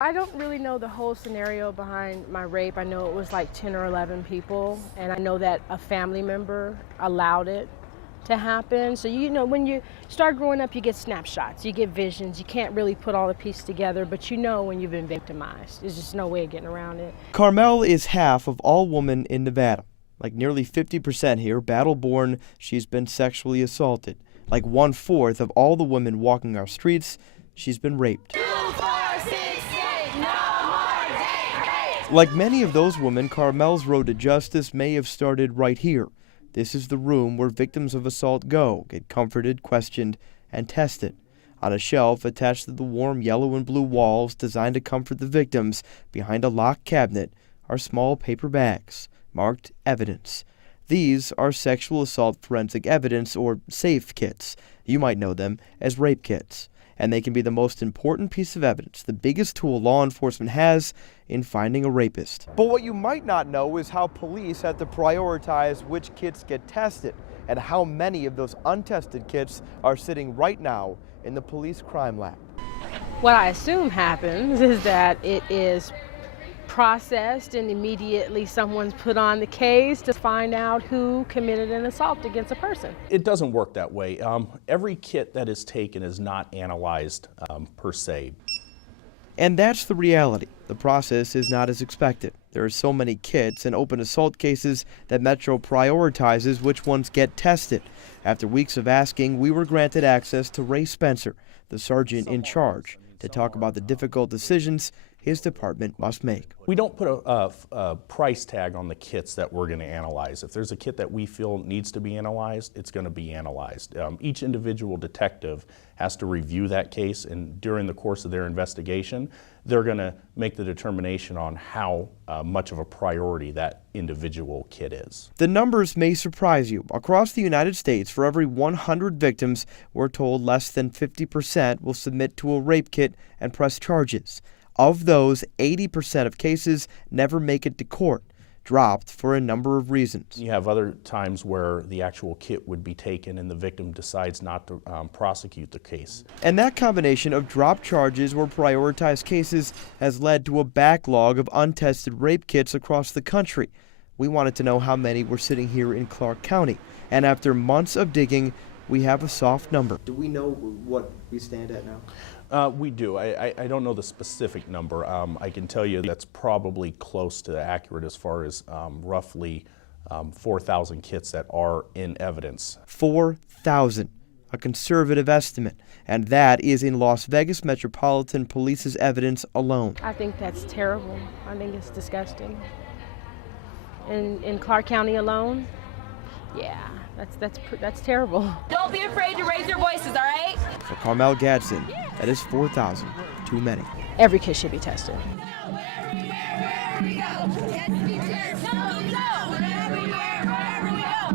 I don't really know the whole scenario behind my rape. I know it was like 10 or 11 people, and I know that a family member allowed it to happen. So, when you start growing up, you get snapshots, you get visions. You can't really put all the pieces together, but you know when you've been victimized. There's just no way of getting around it. Carmel is half of all women in Nevada. Like nearly 50% here, battle-born, she's been sexually assaulted. Like 1/4 of all the women walking our streets, she's been raped. Like many of those women, Carmel's road to justice may have started right here. This is the room where victims of assault go, get comforted, questioned, and tested. On a shelf attached to the warm yellow and blue walls designed to comfort the victims, behind a locked cabinet, are small paper bags marked evidence. These are sexual assault forensic evidence, or SAFE kits. You might know them as rape kits. And they can be the most important piece of evidence, the biggest tool law enforcement has in finding a rapist. But what you might not know is how police have to prioritize which kits get tested and how many of those untested kits are sitting right now in the police crime lab. What I assume happens is that it is processed and immediately someone's put on the case to find out who committed an assault against a person. It doesn't work that way. Every kit that is taken is not analyzed per se. And that's the reality. The process is not as expected. There are so many kits and open assault cases that Metro prioritizes which ones get tested. After weeks of asking, we were granted access to Ray Spencer, the sergeant in charge, to talk about the difficult decisions his department must make. We don't put a price tag on the kits that we're going to analyze. If there's a kit that we feel needs to be analyzed, it's going to be analyzed. Each individual detective has to review that case, and during the course of their investigation, they're going to make the determination on how much of a priority that individual kit is. The numbers may surprise you. Across the United States, for every 100 victims, we're told less than 50% will submit to a rape kit and press charges. Of those, 80% of cases never make it to court, dropped for a number of reasons. You have other times where the actual kit would be taken and the victim decides not to prosecute the case. And that combination of dropped charges or prioritized cases has led to a backlog of untested rape kits across the country. We wanted to know how many were sitting here in Clark County, and after months of digging, we have a soft number. Do we know what we stand at now? We do. I don't know the specific number. I can tell you that's probably close to accurate as far as roughly 4,000 kits that are in evidence. 4,000, a conservative estimate, and that is in Las Vegas Metropolitan Police's evidence alone. I think that's terrible. I think it's disgusting. In Clark County alone, yeah, that's terrible. Don't be afraid to raise your voices, all right? For Carmel Gadsden, that is 4,000 too many. Every kid should be tested.